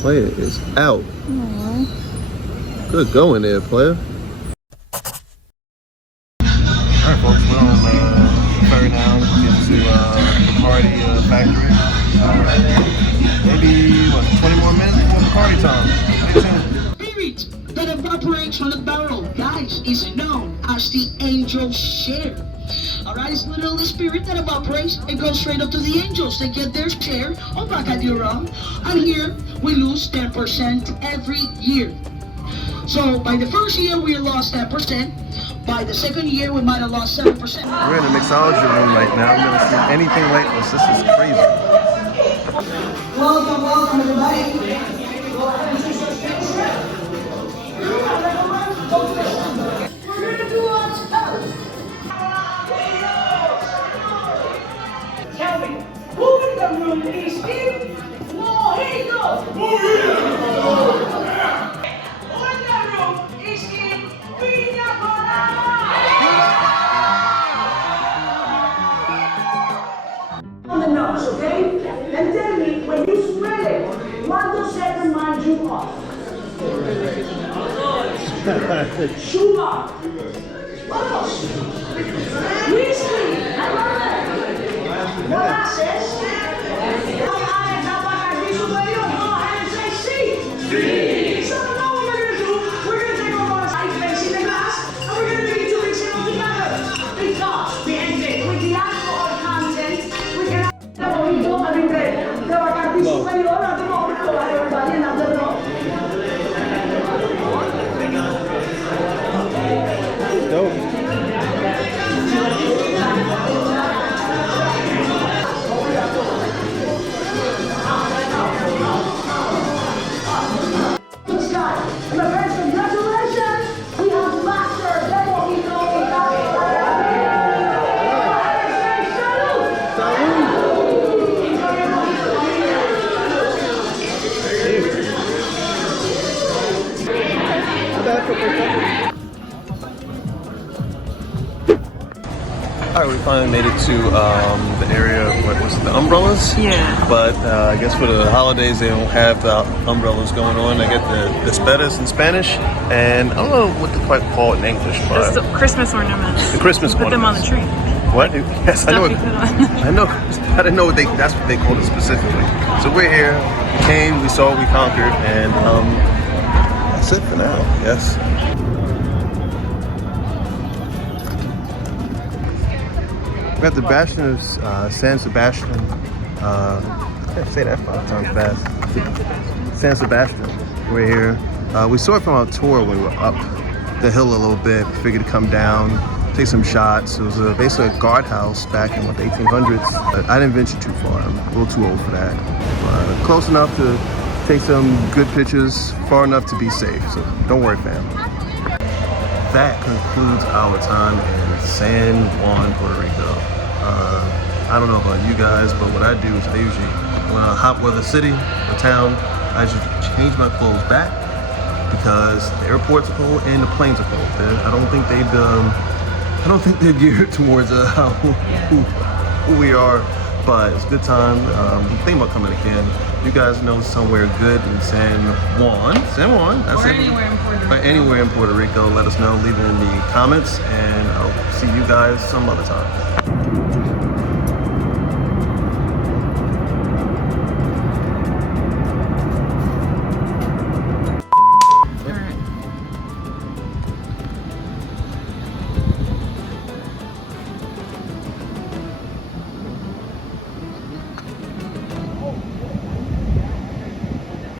Player is out. Aww. Good going there, player. Alright folks, we're on the ferry now to get to Bacardi Factory. Maybe, what, 20 more minutes before Bacardi time. Stay tuned. Spirit that evaporates from the barrel, guys, is known as the angel share. Alright, it's literally the spirit that evaporates and goes straight up to the angels. They get their share of Bacardi Rum, and here we lose 10% every year. So by the first year we lost 10%. By the second year we might have lost 7%. We're in the mixology room right now. I've never seen anything like this. This is crazy. Welcome, welcome everybody. We're gonna do our stuff. Tell me, who in the room is in Mojito? Who in the room is in Pina Colada? On the nose, okay? And tell me, when you smell it, what does that remind you of? Sugar. What else? Whiskey. I love it. Molasses. Go ahead and say seed. So now what we're going to do, we're going to take our ice base in the glass, and we're going to make it to mix it all together. Because we end it with the alcohol content, we can have the Bacardi superior, and the Mojito, everybody, and the Dope. Alright, we finally made it to the area, what was it, the umbrellas? Yeah. But I guess for the holidays they don't have the umbrellas going on. They get the espedas in Spanish, and I don't know what to quite call it in English, but It's the Christmas ornaments. the Christmas Put them on the ornaments. tree. What? Yes, I know. Stuff you put on. I know. I didn't know that's what they called it specifically. So we're here. We came. We saw. We conquered, and that's it for now. Yes. We're at the Bastion San Sebastian. I can't say that 5 times fast. San Sebastian. We're here. We saw it from our tour when we were up the hill a little bit. We figured to come down, take some shots. It was basically a guardhouse back in the 1800s. But I didn't venture too far. I'm a little too old for that. Close enough to take some good pictures, far enough to be safe. So don't worry, fam. That concludes our time in San Juan, Puerto Rico. I don't know about you guys, but what I do is I usually, when I hop weather city or town, I just change my clothes back because the airports are cold and the planes are cold. I don't think they're geared towards who we are, but it's a good time. I'm thinking about coming again. You guys know somewhere good in San Juan. That's Or it. anywhere in Puerto Rico. Or anywhere in Puerto Rico. Let us know. Leave it in the comments, and I'll see you guys some other time.